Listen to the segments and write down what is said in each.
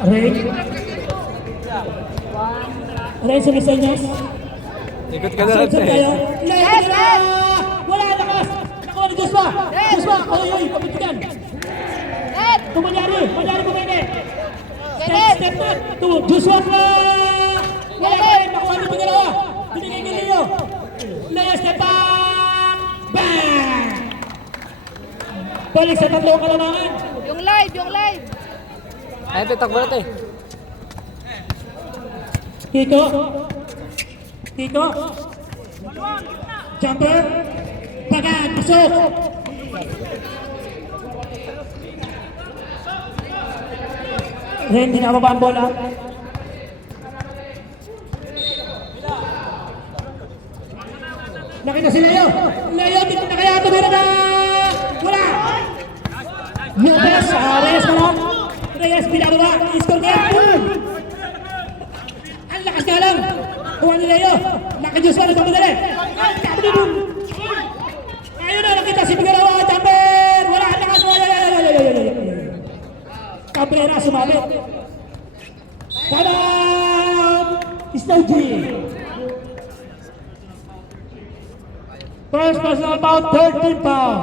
Ray. Ray, sumisenyas. Ikot ka na rin tayo. Yes! Wala, lakas! Nakuha ni Joshua! Joshua! Oy, pabitigan! Manyari bumene! Step back! Joshua na! Wala ka rin! Nakuha ni Pagalawa! Binigay ni Leo! Leo, step back! Bang! Balik sa tatlo ang kalamangan! Yung live! Ayun, takbo natin. Kiko! Jumper! Pagan! Pasok! Ren, dinababa ang bola. Nakita si Leo! Dito na kaya ito meron na! Wala! Lopez! Reyes pa lang! Reyes, pinababa! I-score kaya! Ang lakas nga lang! Kuha ni Leo! Naka-Diyos pa! Nagpapadali! Ayun na! Nakita si Pagalawa! Jumper! Wala! Ang lakas! Cabrera sumabit! Tadam! Snowgy! First personal foul, 13 foul.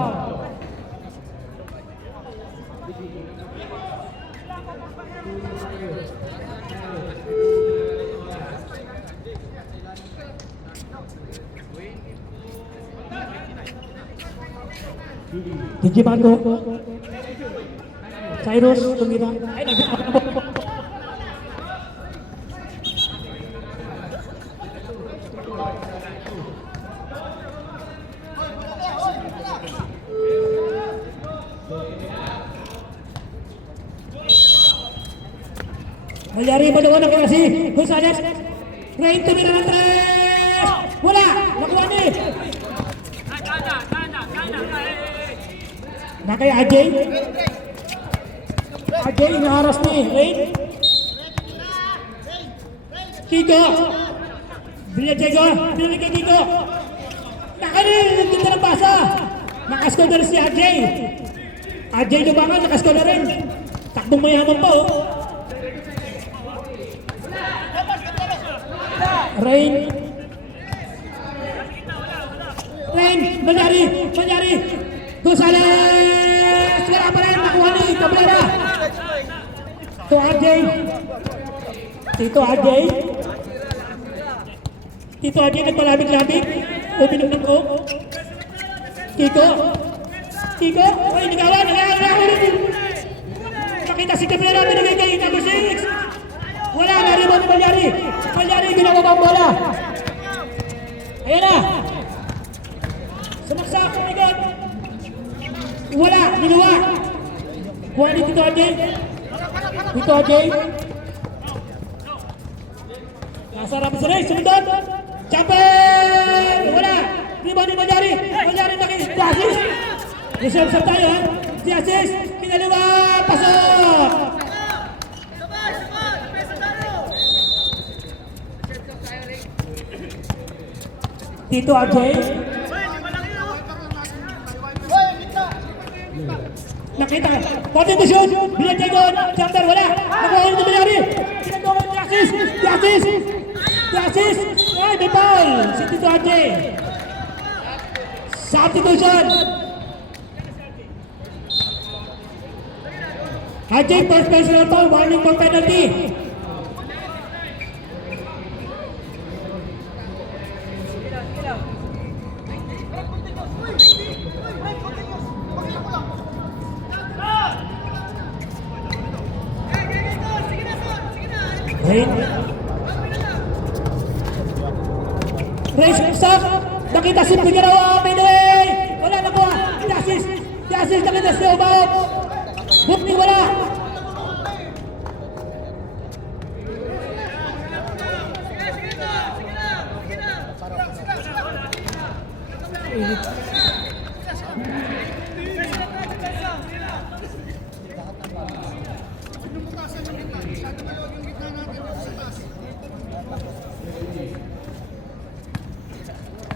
Gigi Bago. Cyrus, tumira. Malyari pa doon ang kasi Gonzales. Rain tumira ng tres. Wala. Nakuha ni. Nakay Ajay. Ajay inaharas ni Rain. Kiko. Binigay kay Kiko. Nakarin. Dito ng pasa. Nakaskol na rin si Ajay. Ajay lumangan. Nakaskol na rin. Takbong mayaman pa oh. Rain. Malyari. Gonzales. Wala pa rin. Nakuha ni Cabrera. Ito Ajay. Tito Ajay nagpalabig-labig. Uminom ng coke. Kiko. Ay, nagawa. Nakita si Cabrera. Binigay kay number 6. Wala na rin mo ni Malyari. Ginagawa ang bola. Ayan na. Sumaksak. Panigot. Wala. Ginawa. Kuha ni Tito Ajay. Nasarap sa rin. Sumundot. Jumper. Wala. Di ba ni Malyari? Malyari naki-assist. Reserve sa tayo. Si assist. Kinaliwa. Pasok. Tito Ajay. Nakita. Pwede to shoot. Binigay doon. Jumper. Wala. Nakuha ni Malyari. Pinagawa ni assist. Ay, may foul. Si Tito Ajay. Substitution. Ajay, first personal foul. Warning for penalty. Race stop. Nakita si Pagalawa. Pinoy. Wala nakuha. Assist. Nakita si Obao. Bukni wala.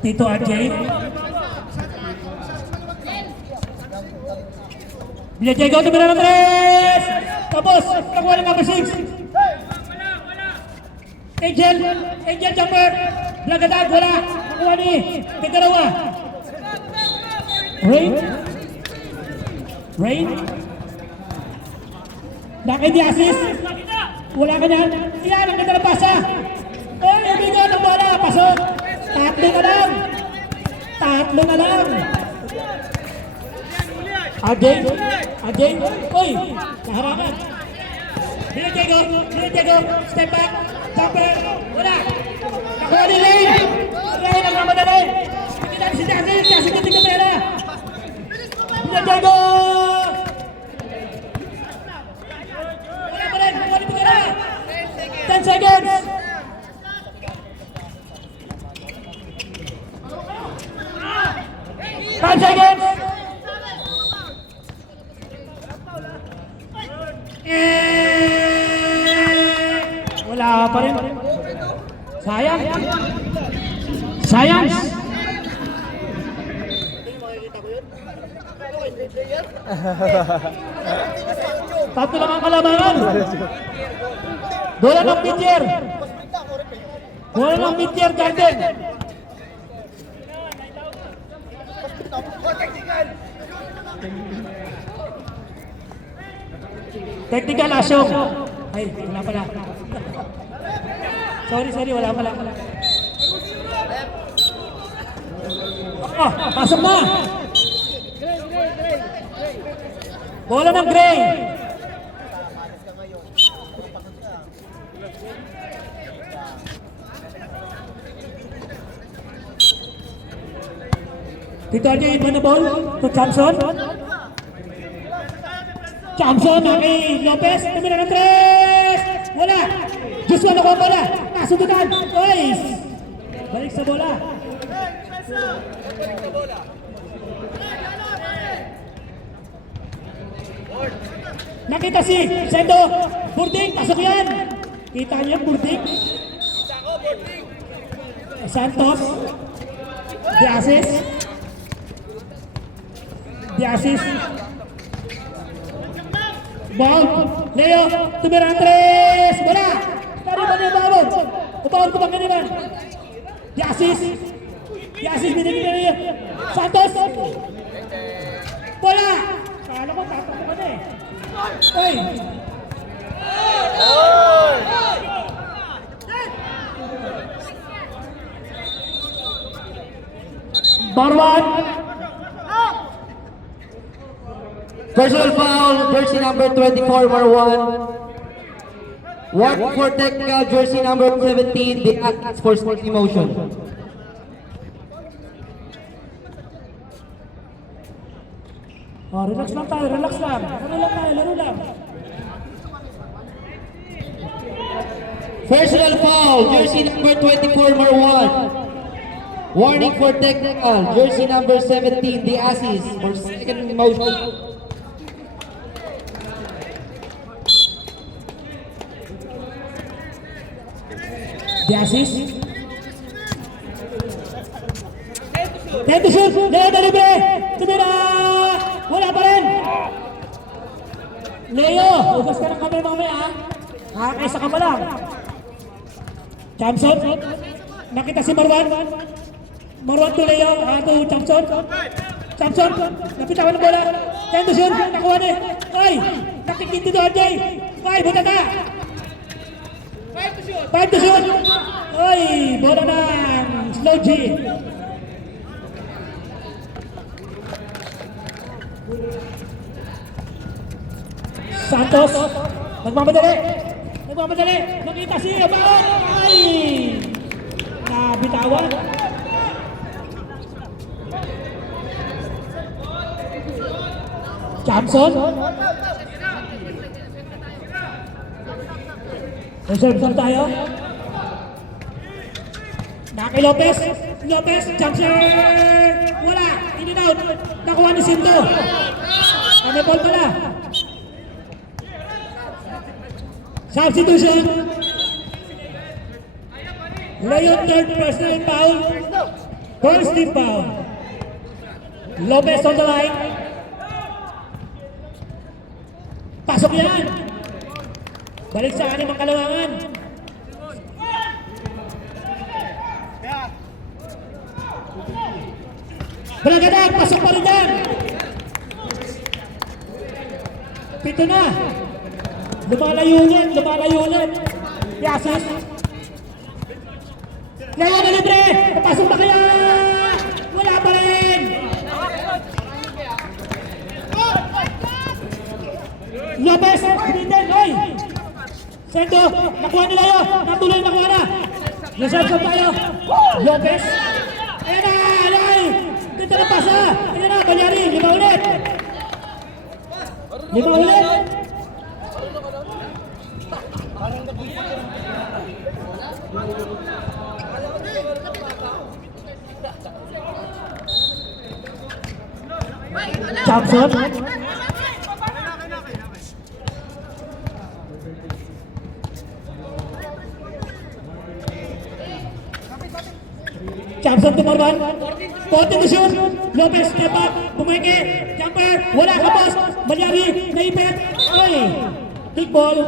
Tito Ajay. Bila Diego, tumira ng 3! Tapos, nakuha ng number 6. Angel jumper. Blagadag, wala. Nakuha ni Figueroa. Rain. Nakay di assist. Wala ka na. Yan, ang ganda ng pasa. Ibigan ang bola. Pasok. Tatlo na lang. Again. Uy, kaharangan. Bila Diego. Step back. Jumper. Wala. Nakuha ni Rain. Rain ang mamadali. Kita si Jackson. Jackson natin ka pera. Bila Diego. Wala pa rin. Nakuha ni Figueroa. 10 seconds. Wala pa rin. Sayang. Tatlo lang ang kalabangan. Bola ng mid-year garden. Technical asyong. Ay, wala pala. Sorry, wala pala. Pasok na! Bola ng Gray. Dito niya yung ball to Chamson. Kay Lopez, tumira ng 3! Wala! Joshua nakuha bola! Nasundutan! Nice! Balik sa bola! Nakita si Sendo! Burding! Pasok yan! Kita niyo Burding? Santos! The assist! Ball, Leo, tumira ng 3! Wala! Tari bawon! Ubawon ko bang ganyan? The assist, binigyan niya. Santos! Wala! Kala ko, tatakbo ka na eh. Oy! Barwan! Personal foul, jersey number 24, Marwan. Warning for technical, jersey number 17, the act for sport emotion. Relax lang tayo. Laro lang. Personal foul, jersey number 24, Marwan. Warning for technical, jersey number 17, the assist for second emotion. The assist. Time to shoot. Leo Dalibre. Tumira. Wala pa rin. Leo, ugas ka ng kamay mamaya ha. Nakakaisa ka pa lang. Chamson. Nakita si Marwan. Marwan to Leo. To Chamson. Napitawan ng bola. Time to shoot. Nakuha na. Ay, nakikinti doon Jay. Ay, buta ka. 5 to shoot! Ay, bola ng Slow G. Santos, nagmamadali. Nakita si Abao. Ay, nabitawan. Chamson. Reserve tayo. Naki Lopez, Chamson. Wala, in and out. Nakuha ni Sinto. Kami ball pala. Substitution. Leon third personal foul. First team foul. Lopez on the line. Pasok yan. Balik sa anim ang kalawangan. Balagadag, pasok pa rin yan. 7 na. Lumalayo ulit. Yasis. Ngayon na libre. Pasok na kaya. Wala pa rin. Lopez, Biden, oy! Sendo, nakuha nila yun! Natuloy nakuha na! Reserve tayo! Lopez! Ayan na! Alay! Dito na pasa! Ayan na! Balyari! 5 ulit! 5 ulit! Thompson! Thompson to Marwan. 14 to shoot. Lopez step up. Bumeke. Jumper. Wala ka boss. Balyari. Naipet. Ay. Big ball.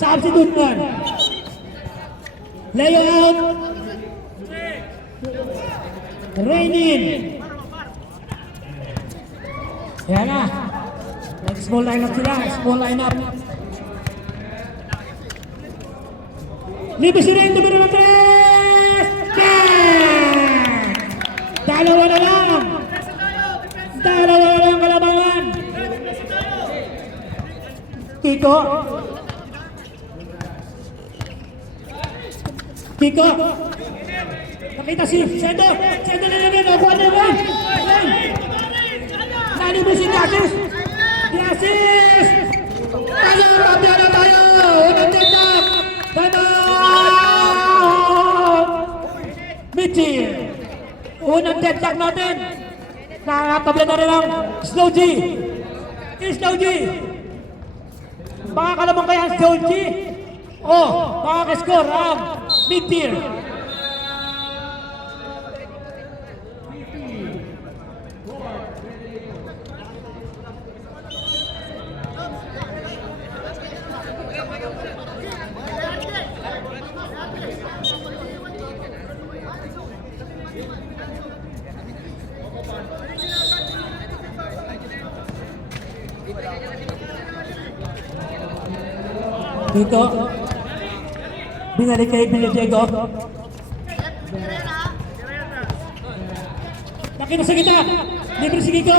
Substitute man. Lay out. Rain in. Yan na. Small lineup sila. Small lineup. Libre si Ren. Numero ng 3. Dalawa na lang kalabangan. Kiko nakita si Sendo na namin. Nakuha na naman. Nalibo si Yasis. Tayo, rabia na tayo. Unang tiktok. Mitchell. Unang deadlock natin. Nakatabla na rin ang Slow G. Makakalamang kaya ang Slow G? O, makakascore ang mid-tier. Dito, binalik kay Diego. Nakita sa kita. Libre si Kiko.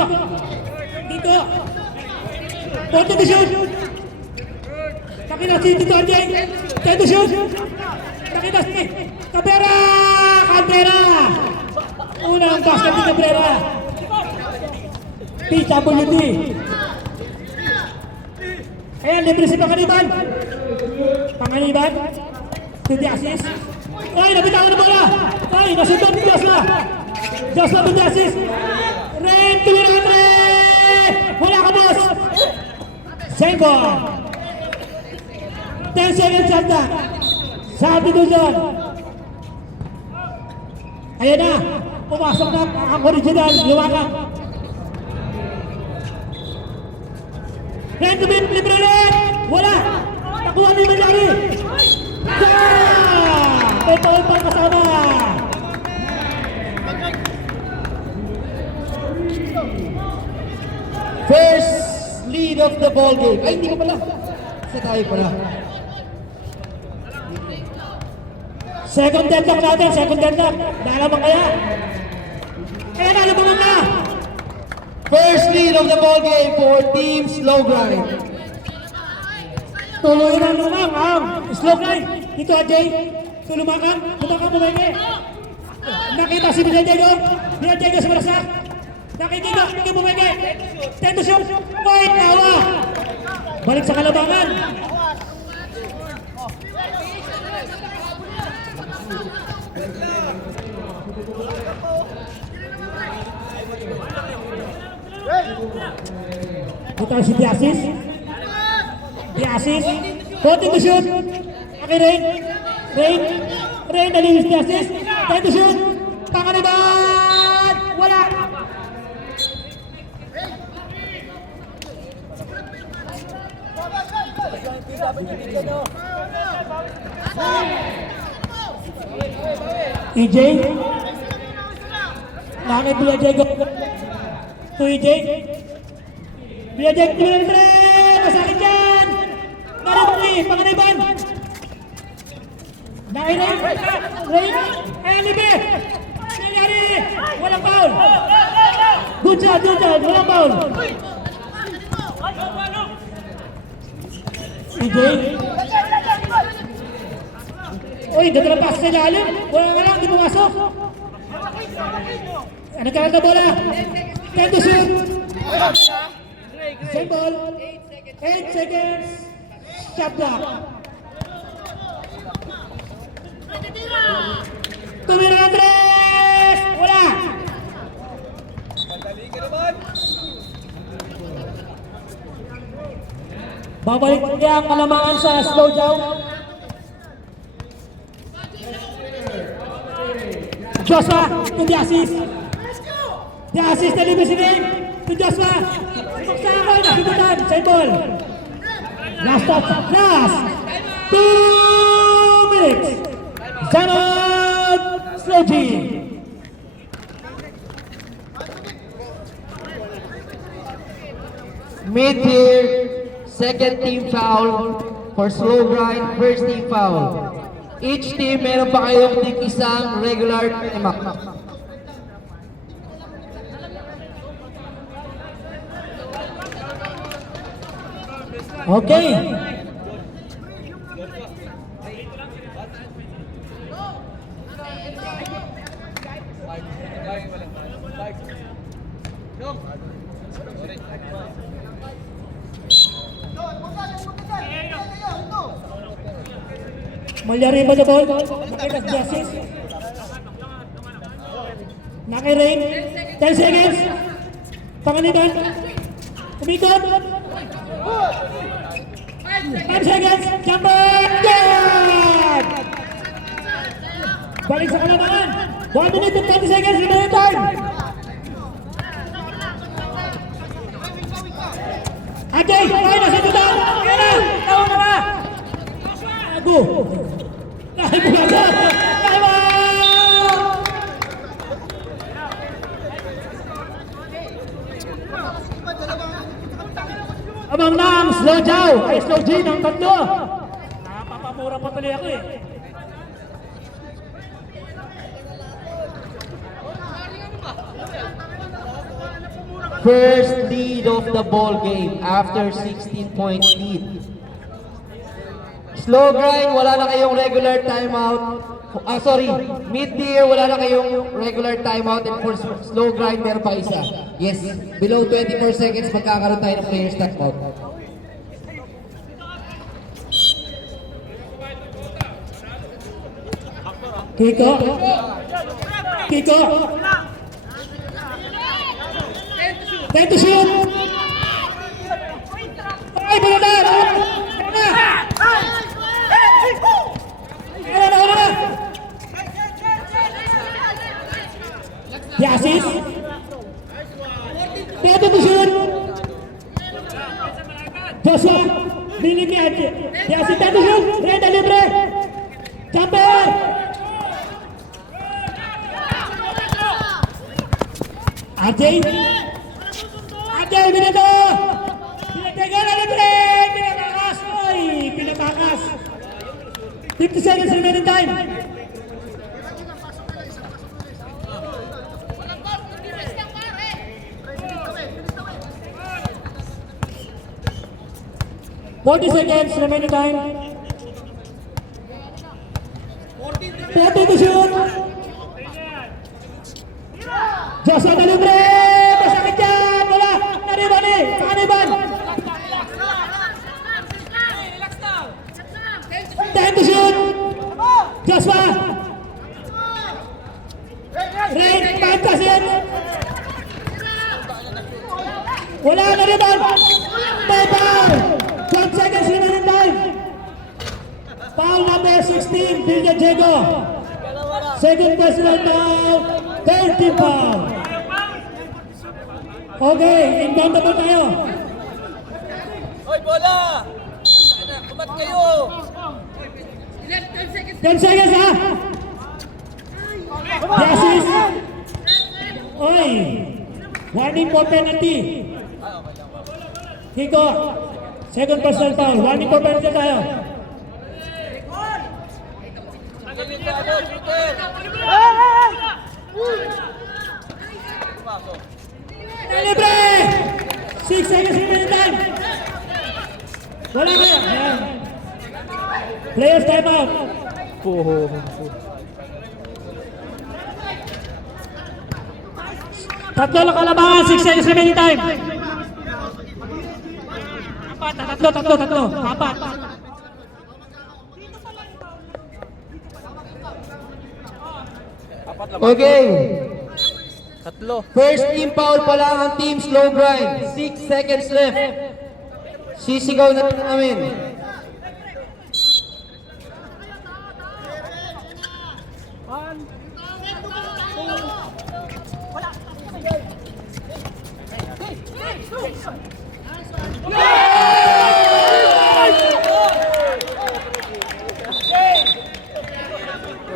Kiko. Porto to shoot. Nakita si Tito Arjay. Tito shoot. Nakita si Cabrera. Unang basket ni Cabrera. PWD. Ayan, libre si Panganiban. Hindi assist. Ay, nabitawan na bola. Ay, nasundot ni Josla. Hindi assist. Ren, tuloy na Ren. Wala ka, boss. Same ball. 10 seconds shot na. Sabi doon. Ayan na. Pumasok na ang original. Luwakang. Ren, libre Ren. Wala. Nakuha ni Balyari. May pawin pa kasama. First lead of the ball game. Ay, hindi ko pala. Sa tayo pala. Second deadlock natin. Nalaman kaya. Kaya nalaman na. First lead of the ball game for Team Slow Grind. Tuloy na lumang ang slow grind. Dito Ajay. Lumakan. Bumeke. Nakita si Diego sa malasak. Nakikita. Bumeke. Tendo shoot. Point. Tawa. Balik sa kalabangan. Dito si Diasis. Voting to shoot. Okay, Rain, nalinis Diasis. Time to shoot. Panganiban. Wala. EJ. Langit Bia Diego. To EJ. Bia Diego kilometer. Masakit dyan. Naribani. Panganiban. Nakirin. Rain. Elibe. Nangyari. Walang foul. Good job. Walang foul. EJ. Uy, ganda ng pass sa ilalim. Wala, di pumasok. Ano ka na bola? 10 to shoot. Same ball. 8 seconds. Shot block. Tumira ng 3. Wala. Babalik niya ang kalamangan sa slow down. Joshua to the assist. The assist na libis rin to Joshua. Magsakay na sinutan. Same ball. Last stop. Last. 2 minutes. Zanod Sloji. Mid-tier, second team foul for slow grind, first team foul. Each team meron pa kayong team isang regular timeout. Okay. Malyari ba the ball? Nakitas Justice. Nakirain. 10 seconds. Panganiban. Kumikot. 5 seconds. Jumper. Good! Balik sa kalamangan. 1 minute and 20 seconds. Remaining time. Ajay, kaya na sa tutan. Kaya na. Tawa na ba? Go. Ay, bumaga. Tama! Abang ng slow Jow. Ay, slow G ng tatlo. Nakapapamura pa tuloy ako eh. First lead of the ball game after 16-point lead. Slow grind, wala na kayong regular timeout. Mid-tier, wala na kayong regular timeout. And for slow grind, meron pa isa. Yes, below 24 seconds, magkakaroon tayo ng players timeout. Kiko. Kiko. 10 to shoot. Ay, balada. The assist. 10 to shoot. Joshua. Binigyan. The assist 10 to shoot. Reda libre. Jumper. Ajay. Ajay, binito! Pinagdagan na libre! Pinatakas! Oy! Pinatakas! 50 seconds remaining time. Forty seconds remaining time. 40 to shoot. Joshua na libre! Masakit yan! Wala! Naribani! Kaniban! 10 to shoot! Joshua! Rain! Fantasin! Wala! Nariban! May foul! 12 seconds remaining time! Foul number 16, Bia Diego! Second personal foul! 30 foul! Okay, inbound na ba tayo? Hoy, bola! Sana, kumat 10 seconds ha! The assist! Oy! Warning for penalty! Kiko! Second personal foul. Warning for penalty tayo. Libre! 6 seconds remaining time! Wala kayo! Ayan. Players time out! Tatlo lang kalabangan, 6 seconds remaining time! Tatlo. Apat. Okay. Tatlo. First team foul pa lang ang team slow grind. 6 seconds left. Sisigaw na namin.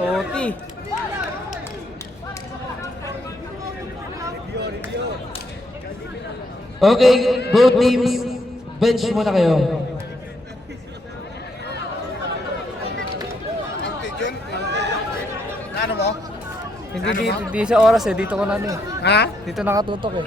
OT. Okay, both teams, bench muna kayo. Ano mo? Hindi sa oras eh. Dito ko na eh. Ha? Dito nakatutok eh.